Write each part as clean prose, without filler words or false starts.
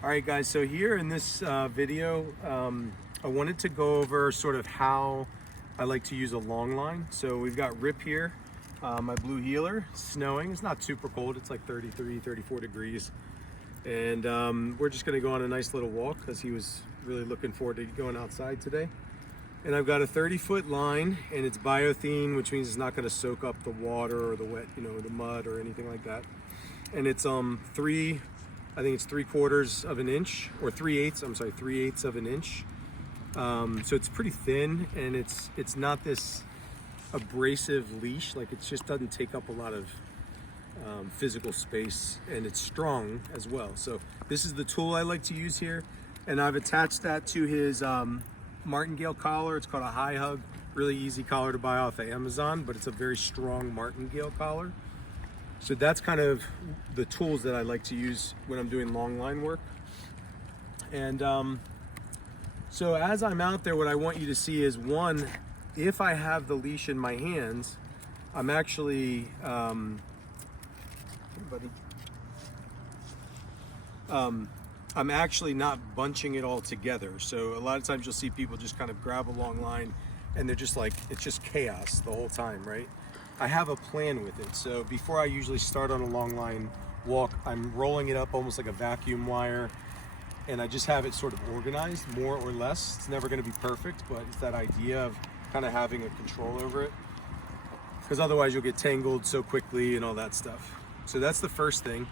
All right, guys, so here in this video, I wanted to go over sort of how I like to use a long line. So we've got Rip here, my blue heeler, snowing. It's not super cold, it's like 33, 34 degrees. And we're just gonna go on a nice little walk because he was really looking forward to going outside today. And I've got a 30-foot line, and it's biothene, which means it's not gonna soak up the water or the wet, the mud or anything like that. And it's I think it's 3/4 of an inch, or 3/8. I'm sorry, 3/8 of an inch. So it's pretty thin, and it's not this abrasive leash. Like, it just doesn't take up a lot of physical space, and it's strong as well. So this is the tool I like to use here, and I've attached that to his martingale collar. It's called a high hug. Really easy collar to buy off of Amazon, but it's a very strong martingale collar. So that's kind of the tools that I like to use when I'm doing long line work. And so as I'm out there, what I want you to see is, one, if I have the leash in my hands, I'm actually, I'm actually not bunching it all together. So a lot of times you'll see people just kind of grab a long line and they're just like, it's just chaos the whole time, right? I have a plan with it. So before I usually start on a long line walk, I'm rolling it up almost like a vacuum wire, and I just have it sort of organized, more or less. It's never gonna be perfect, but it's that idea of kind of having a control over it, because otherwise you'll get tangled so quickly and all that stuff. So that's the first thing.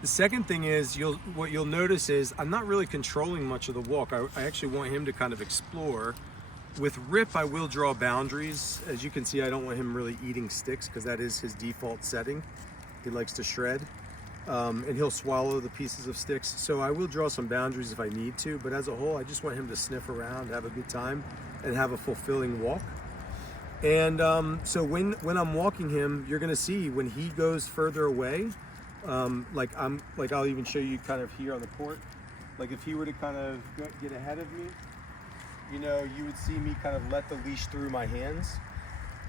The second thing is, what you'll notice is I'm not really controlling much of the walk. I actually want him to kind of explore. With Rip, I will draw boundaries. As you can see, I don't want him really eating sticks because that is his default setting. He likes to shred, and he'll swallow the pieces of sticks. So I will draw some boundaries if I need to, but as a whole, I just want him to sniff around, have a good time, and have a fulfilling walk. And so when I'm walking him, you're gonna see when he goes further away, I'll even show you kind of here on the court. Like, if he were to kind of get ahead of me, you would see me kind of let the leash through my hands.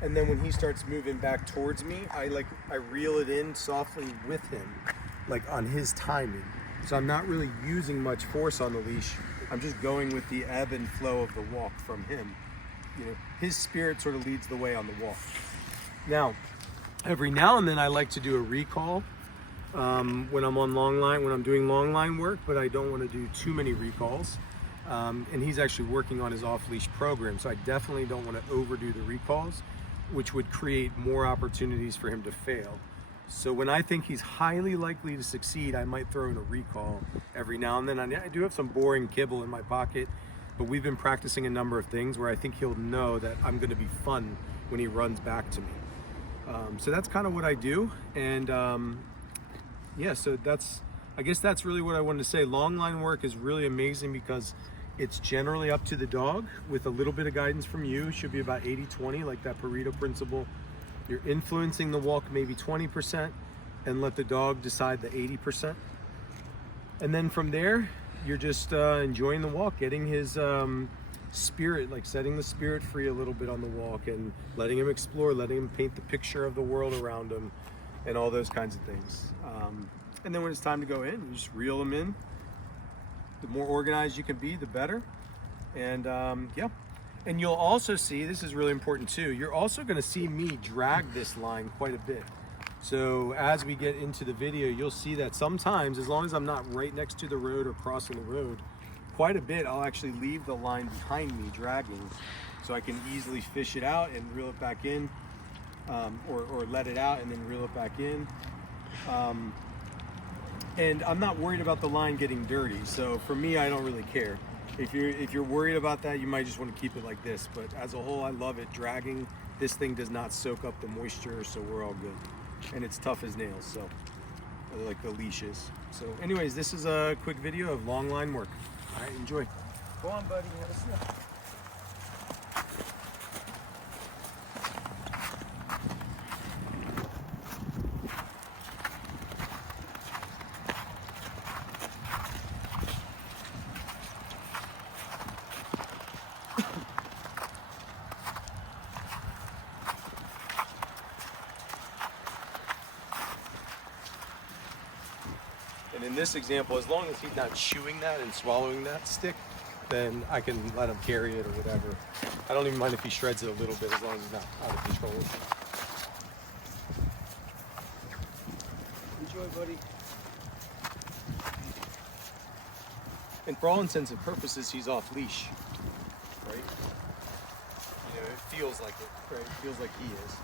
And then when he starts moving back towards me, I reel it in softly with him, like on his timing. So I'm not really using much force on the leash. I'm just going with the ebb and flow of the walk from him. His spirit sort of leads the way on the walk. Now, every now and then I like to do a recall when I'm on long line, when I'm doing long line work, but I don't want to do too many recalls. And he's actually working on his off-leash program, so I definitely don't want to overdo the recalls, which would create more opportunities for him to fail. So when I think he's highly likely to succeed, I might throw in a recall every now and then. I do have some boring kibble in my pocket, but we've been practicing a number of things where I think he'll know that I'm going to be fun when he runs back to me. So that's kind of what I do. And yeah, so I guess that's really what I wanted to say. Long line work is really amazing because it's generally up to the dog with a little bit of guidance from you. It should be about 80-20, like that Pareto principle. You're influencing the walk maybe 20% and let the dog decide the 80%. And then from there, you're just enjoying the walk, getting his spirit, like setting the spirit free a little bit on the walk and letting him explore, letting him paint the picture of the world around him and all those kinds of things. And then when it's time to go in, you just reel them in. The more organized you can be, the better. And yeah. And you'll also see, this is really important too, you're also gonna see me drag this line quite a bit. So as we get into the video, you'll see that sometimes, as long as I'm not right next to the road or crossing the road, quite a bit, I'll actually leave the line behind me dragging, so I can easily fish it out and reel it back in, or let it out and then reel it back in. And I'm not worried about the line getting dirty. So for me, I don't really care. If you're worried about that, you might just want to keep it like this. But as a whole, I love it dragging. This thing does not soak up the moisture, so we're all good. And it's tough as nails, so like the leash is. So anyways, this is a quick video of long line work. All right, enjoy. Go on, buddy, have a sniff. And in this example, as long as he's not chewing that and swallowing that stick, then I can let him carry it or whatever. I don't even mind if he shreds it a little bit, as long as he's not out of control. Enjoy, buddy. And for all intents and purposes, he's off leash, right? You know, it feels like it, right? It feels like he is.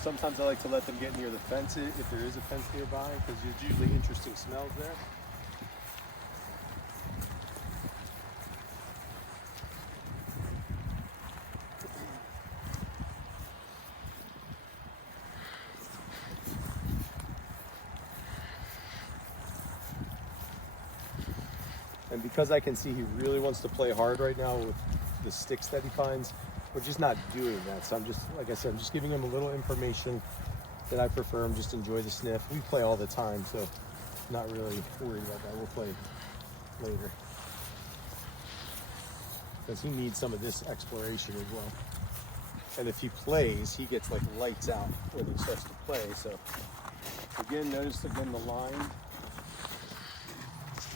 Sometimes I like to let them get near the fence if there is a fence nearby, because there's usually interesting smells there. And because I can see he really wants to play hard right now with the sticks that he finds, we're just not doing that. So I'm just, like I said, I'm just giving him a little information that I prefer him just enjoy the sniff. We play all the time, so not really worried about that. We'll play later. Because he needs some of this exploration as well. And if he plays, he gets like lights out when he starts to play. So again, notice again the line.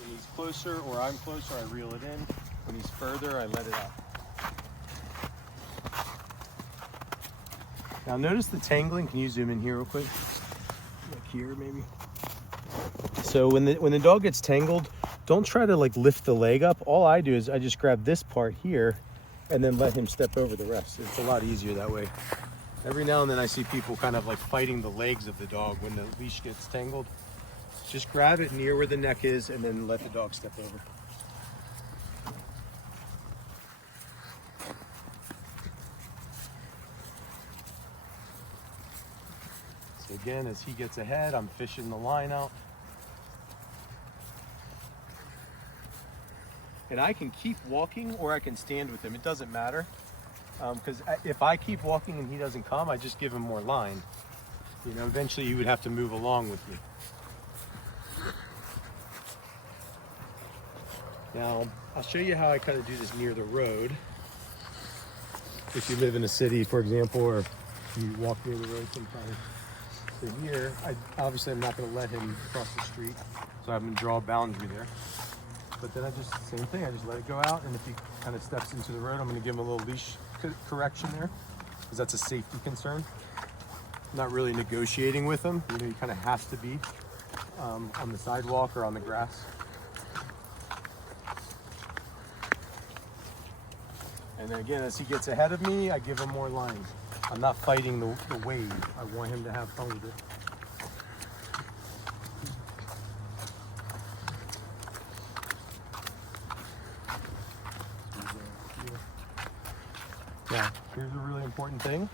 When he's closer or I'm closer, I reel it in. When he's further, I let it out. Now notice the tangling. Can you zoom in here real quick? Like here maybe. So when the dog gets tangled, don't try to like lift the leg up. All I do is I just grab this part here and then let him step over the rest. It's a lot easier that way. Every now and then I see people kind of like fighting the legs of the dog when the leash gets tangled. Just grab it near where the neck is and then let the dog step over. So again, as he gets ahead, I'm fishing the line out. And I can keep walking or I can stand with him. It doesn't matter. Because if I keep walking and he doesn't come, I just give him more line. You know, eventually you would have to move along with me. Now, I'll show you how I kind of do this near the road. If you live in a city, for example, or you walk near the road sometimes. So here, obviously I'm not going to let him cross the street, so I'm going to draw a boundary there. But then same thing, I just let it go out, and if he kind of steps into the road, I'm going to give him a little leash correction there, because that's a safety concern. I'm not really negotiating with him. You know, he kind of has to be on the sidewalk or on the grass. And then again, as he gets ahead of me, I give him more line. I'm not fighting the wave. I want him to have fun with it. Now, here's a really important thing.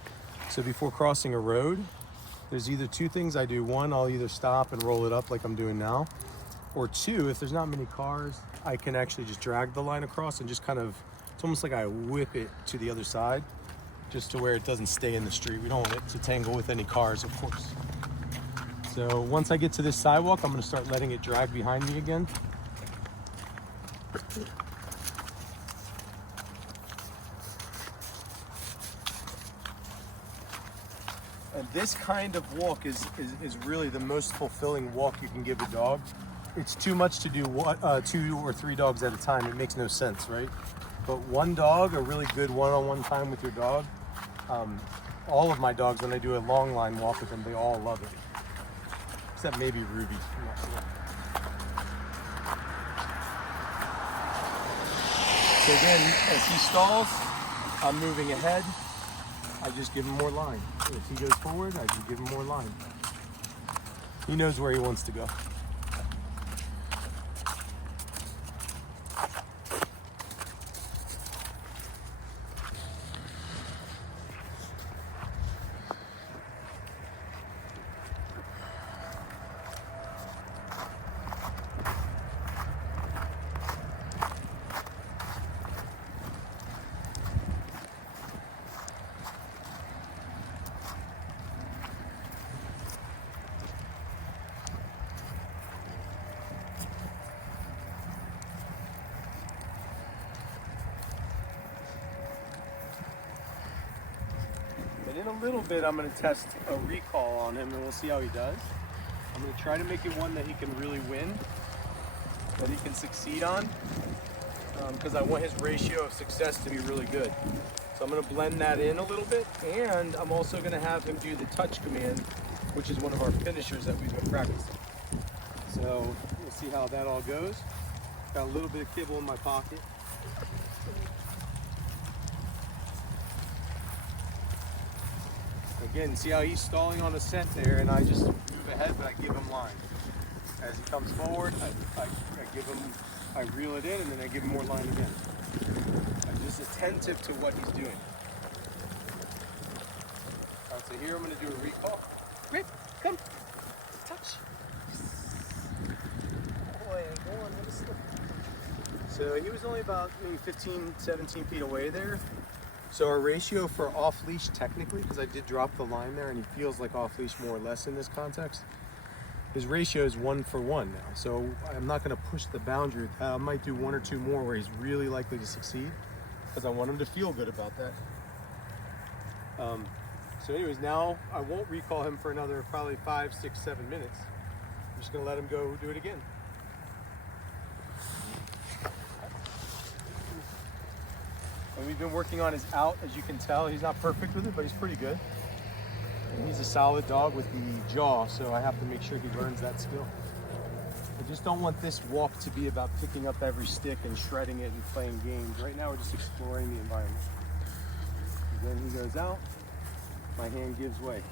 So before crossing a road, there's either two things I do. One, I'll either stop and roll it up like I'm doing now. Or two, if there's not many cars, I can actually just drag the line across and just kind of, it's almost like I whip it to the other side, just to where it doesn't stay in the street. We don't want it to tangle with any cars, of course. So once I get to this sidewalk, I'm gonna start letting it drag behind me again. And this kind of walk is really the most fulfilling walk you can give a dog. It's too much to do 2 or 3 dogs at a time. It makes no sense, right? But one dog, a really good one-on-one time with your dog. All of my dogs, when I do a long line walk with them, they all love it. Except maybe Ruby. I'm not sure. So again, as he stalls, I'm moving ahead. I just give him more line. If he goes forward, I just give him more line. He knows where he wants to go. But in a little bit, I'm going to test a recall on him, and we'll see how he does. I'm going to try to make it one that he can really win, that he can succeed on, because I want his ratio of success to be really good. So I'm going to blend that in a little bit, and I'm also going to have him do the touch command, which is one of our finishers that we've been practicing. So we'll see how that all goes. Got a little bit of kibble in my pocket. Again, see how he's stalling on a scent there, and I just move ahead, but I give him line. As he comes forward, I reel it in, and then I give him more line again. I'm just attentive to what he's doing. All right, so here I'm going to do a recall. Rip, come, touch. Boy, go on, let us look. So he was only about maybe 15, 17 feet away there. So our ratio for off-leash technically, because I did drop the line there and he feels like off-leash more or less in this context, his ratio is 1-for-1 now. So I'm not going to push the boundary. I might do one or two more where he's really likely to succeed because I want him to feel good about that. So anyways, now I won't recall him for another probably 5, 6, 7 minutes. I'm just going to let him go do it again. And we've been working on his out, as you can tell. He's not perfect with it, but he's pretty good. And he's a solid dog with the jaw, so I have to make sure he learns that skill. I just don't want this walk to be about picking up every stick and shredding it and playing games. Right now we're just exploring the environment. And then he goes out, my hand gives way.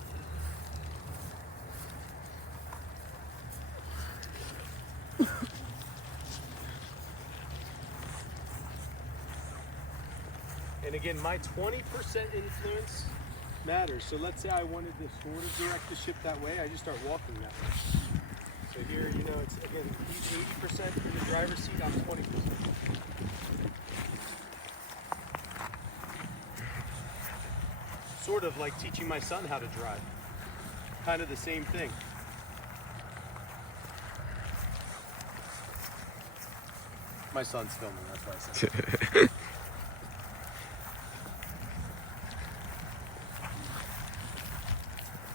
And again, my 20% influence matters. So let's say I wanted to sort of direct the ship that way, I just start walking that way. So here, you know, it's again, he's 80% in the driver's seat, I'm 20%. Sort of like teaching my son how to drive. Kind of the same thing. My son's filming, that's why I said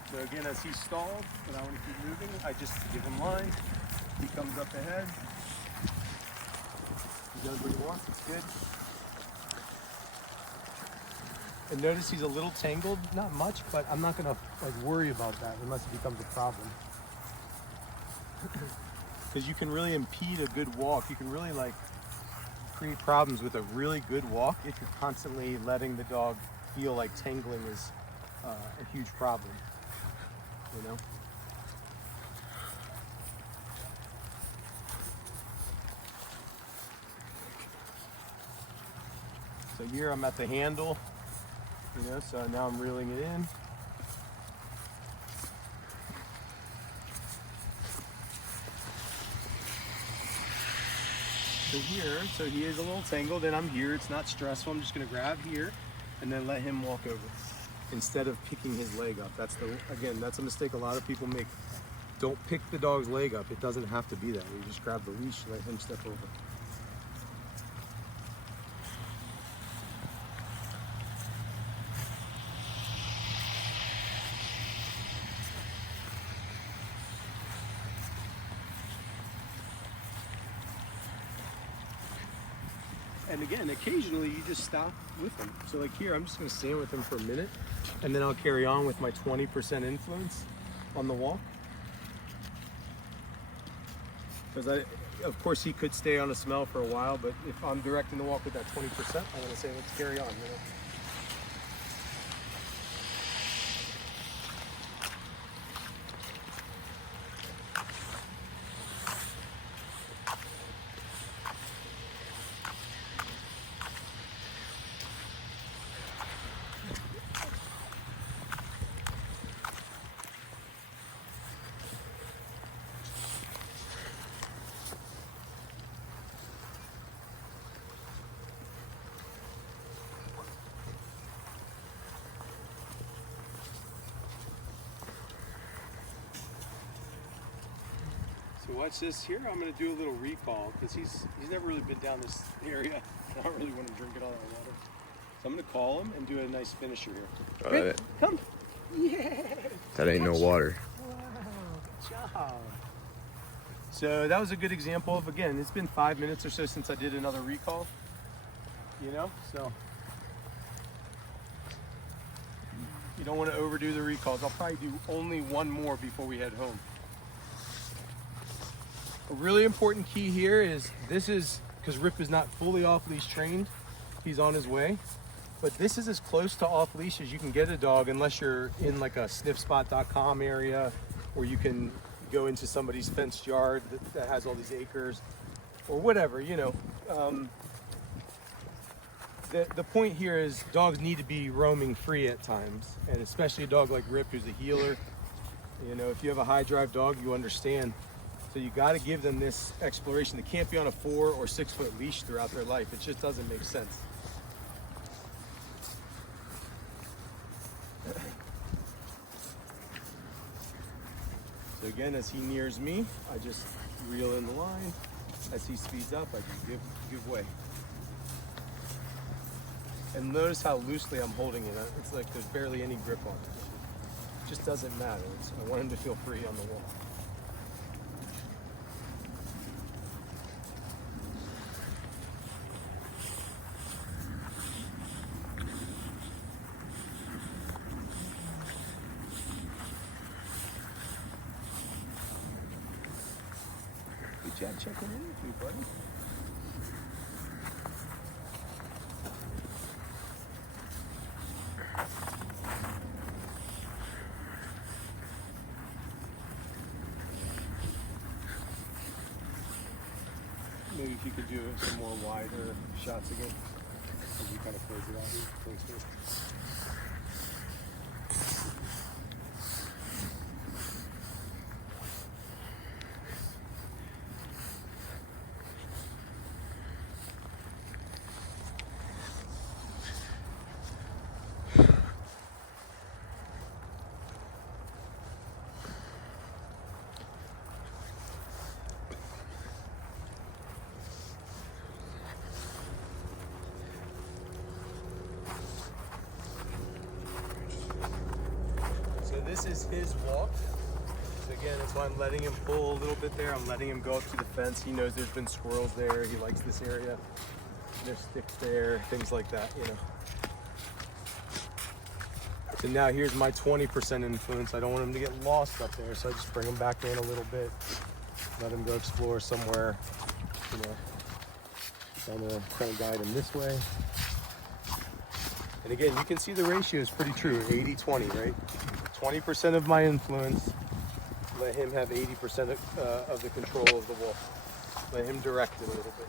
So again, as he's stalled, and I want to keep moving, I just give him line. He comes up ahead. He does what he wants, it's good. And notice he's a little tangled, not much, but I'm not gonna worry about that unless it becomes a problem. Because you can really impede a good walk. You can really create problems with a really good walk if you're constantly letting the dog feel like tangling is a huge problem. You know? So here I'm at the handle, you know, so now I'm reeling it in. So here, so he is a little tangled and I'm here, it's not stressful. I'm just gonna grab here and then let him walk over instead of picking his leg up. Again, that's a mistake a lot of people make. Don't pick the dog's leg up. It doesn't have to be that. You just grab the leash, let him step over. And again, occasionally you just stop with him. So like here, I'm just gonna stand with him for a minute and then I'll carry on with my 20% influence on the walk. Because of course he could stay on a smell for a while, but if I'm directing the walk with that 20%, I'm gonna say, let's carry on, you know? So watch this here. I'm going to do a little recall because he's never really been down this area. I don't really want to drink it all that water. So I'm gonna call him and do a nice finisher here. Alright. Come. Yeah. That ain't no water. Wow, good job. So that was a good example of, again, it's been 5 minutes or so since I did another recall. You know, so you don't want to overdo the recalls. I'll probably do only one more before we head home. A really important key here is this is, because Rip is not fully off leash trained, he's on his way, but this is as close to off leash as you can get a dog unless you're in like a sniffspot.com area where you can go into somebody's fenced yard that has all these acres or whatever, you know. The point here is dogs need to be roaming free at times, and especially a dog like Rip who's a healer. You know, if you have a high drive dog, you understand. So you got to give them this exploration. They can't be on a 4 or 6 foot leash throughout their life. It just doesn't make sense. So again, as he nears me, I just reel in the line. As he speeds up, I just give way. And notice how loosely I'm holding it. It's like there's barely any grip on it. It just doesn't matter. I want him to feel free on the wall. Good job checking in with me, buddy. Maybe if you could do some more wider shots again, as you kind of close it out here. Thanks, man. This is his walk. So again, that's why I'm letting him pull a little bit there. I'm letting him go up to the fence. He knows there's been squirrels there. He likes this area. There's sticks there, things like that, you know. So now here's my 20% influence. I don't want him to get lost up there, so I just bring him back in a little bit. Let him go explore somewhere, you know. I'm gonna try to guide him this way. And again, you can see the ratio is pretty true, 80-20, right? 20% of my influence, let him have 80% of the control of the wall. Let him direct it a little bit.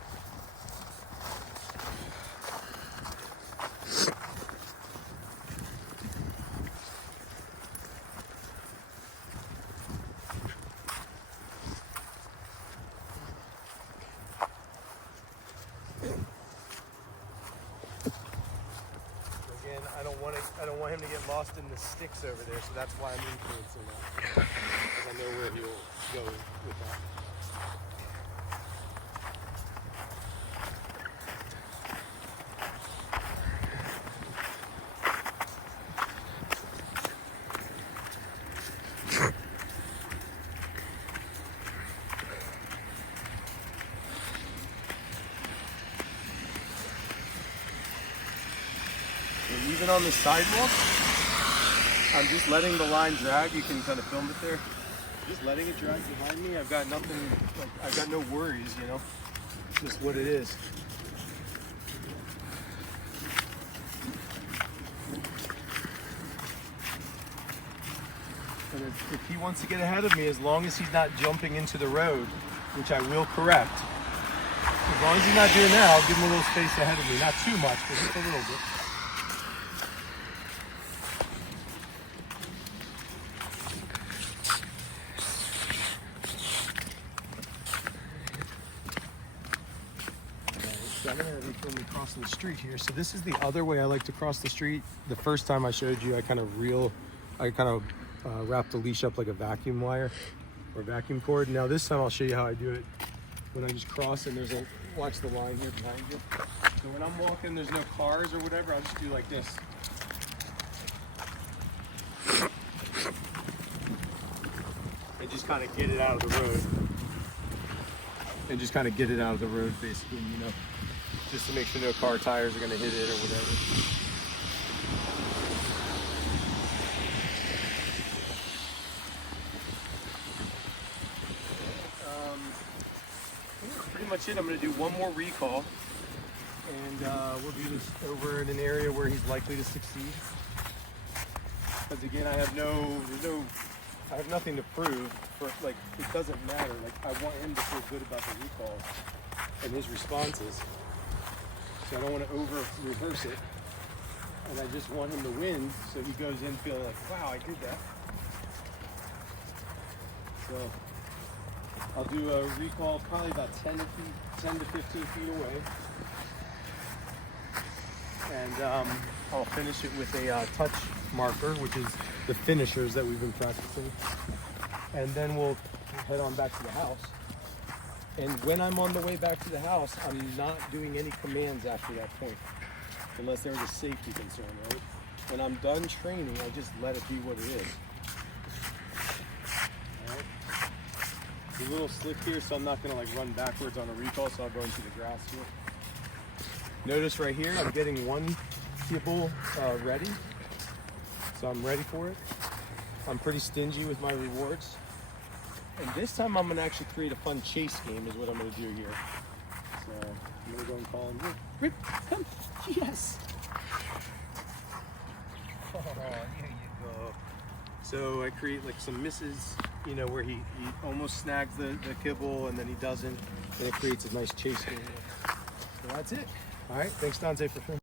I don't want him to get lost in the sticks over there, so that's why I'm influencing that. Because I know where he'll go with that. And even on the sidewalk, I'm just letting the line drag. You can kind of film it there. Just letting it drag behind me. I've got nothing, like, I've got no worries, you know. It's just what it is. And if he wants to get ahead of me, as long as he's not jumping into the road, which I will correct, as long as he's not doing that, I'll give him a little space ahead of me. Not too much, but just a little bit. So I'm gonna have you film me crossing the street here. So this is the other way I like to cross the street. The first time I showed you, I kind of wrap the leash up like a vacuum wire or vacuum cord. Now this time I'll show you how I do it. When I just cross and there's watch the line here behind you. So when I'm walking, there's no cars or whatever, I'll just do like this. And just kind of get it out of the road. And just kind of get it out of the road, basically, you know, just to make sure no car tires are going to hit it or whatever. Pretty much it. I'm going to do one more recall, and we'll do this over in an area where he's likely to succeed. Because again, I have nothing to prove. Like, it doesn't matter. Like, I want him to feel good about the recalls and his responses. So I don't want to over reverse it, and I just want him to win, so he goes in feeling like, wow, I did that. So I'll do a recall probably about 10 to 15 feet away. And I'll finish it with a touch marker, which is the finishers that we've been practicing. And then we'll head on back to the house. And when I'm on the way back to the house, I'm not doing any commands after that point, unless there's a safety concern, right? When I'm done training, I just let it be what it is. A little slick here, so I'm not going to like run backwards on a recall, so I'll go into the grass here. Notice right here, I'm getting one kibble ready, so I'm ready for it. I'm pretty stingy with my rewards. And this time I'm going to actually create a fun chase game is what I'm going to do here. So I'm going to go and call him, Rip, come, yes. Oh, here you go. So I create like some misses, you know, where he almost snags the kibble and then he doesn't, and it creates a nice chase game. So that's it. All right, thanks Dante for filming.